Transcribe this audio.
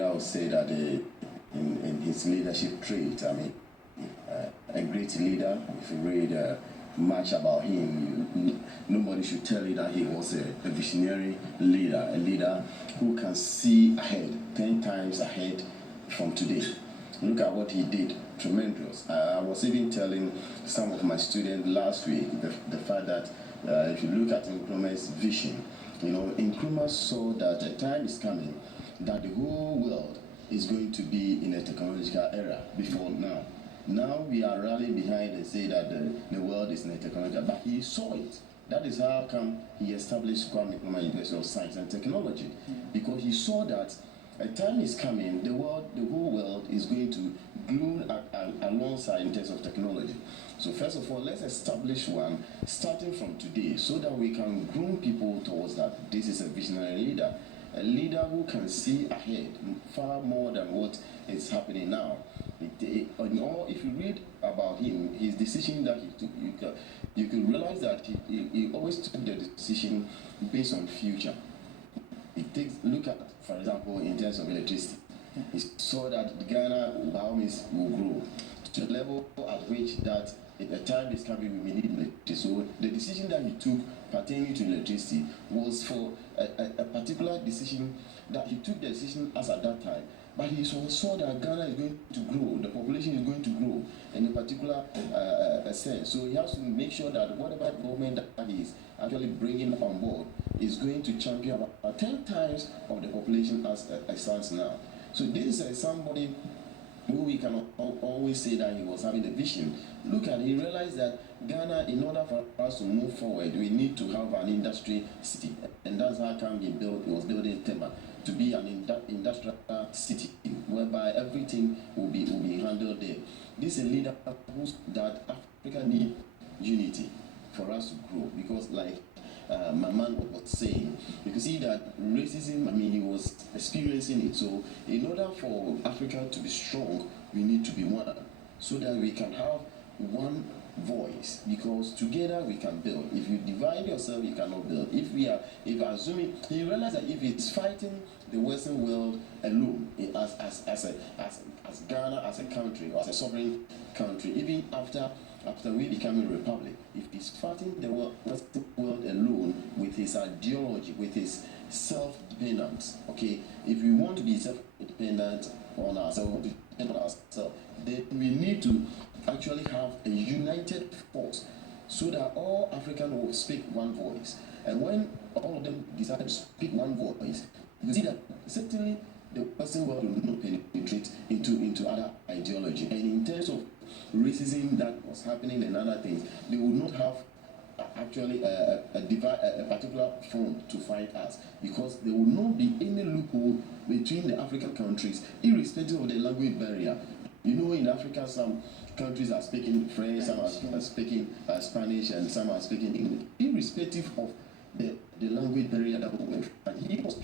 Emmanuel said that in his leadership trait, I mean, a great leader, if you read much about him, nobody should tell you that he was a visionary leader, a leader who can see ahead, 10 times ahead from today. Look at what he did, tremendous. I was even telling some of my students last week the fact that if you look at Nkrumah's vision, Nkrumah saw that a time is coming that the whole world is going to be in a technological era before now. Now we are rallying behind and say that the world is in a technological, but he saw it. That is how come he established Kwame Nkrumah University of Science and Technology, because he saw that a time is coming, the whole world is going to glue alongside in terms of technology. So first of all, let's establish one starting from today so that we can groom people towards that. This is a visionary leader, a leader who can see ahead far more than what is happening now. If you read about him, his decision that he took, you could realize that he always took the decision based on future. Look at, for example, in terms of electricity, he saw that Ghana will grow to the level at which that at the time is coming we need electricity. So the decision that he took pertaining to electricity was for a particular decision that he took the decision as at that time. But he saw that Ghana is going to grow, the population is going to grow in a particular sense. So he has to make sure that whatever government that he is actually bringing on board is going to champion about 10 times of the population as it stands now. So this is somebody who we can always say that he was having a vision. Look at it, he realized that Ghana, in order for us to move forward, we need to have an industry city. And that's how come he was building Tema to be an industrial city whereby everything will be handled there. This is a leader that Africa needs unity for us to grow, because like my man was saying, you can see that racism, he was experiencing it. So in order for Africa to be strong, we need to be one, so that we can have one voice, because together we can build. If you divide yourself, you cannot build. If assuming, he realized that if it's fighting the Western world alone, as Ghana, as a country, or as a sovereign country, even after we become a republic, if he's fighting the Western world alone with his ideology, with his self-dependence, okay, if we want to be self-dependent on ourselves, then we need to actually have a united force so that all Africans will speak one voice. And when all of them decide to speak one voice, you see that certainly the Western world will not penetrate into other ideology. And in terms of racism that was happening and other things, they would not have actually a particular front to fight us, because there will not be any loophole between the African countries, irrespective of the language barrier. In Africa, some countries are speaking French, some are speaking Spanish, and some are speaking English, irrespective of the language barrier that we went. And he was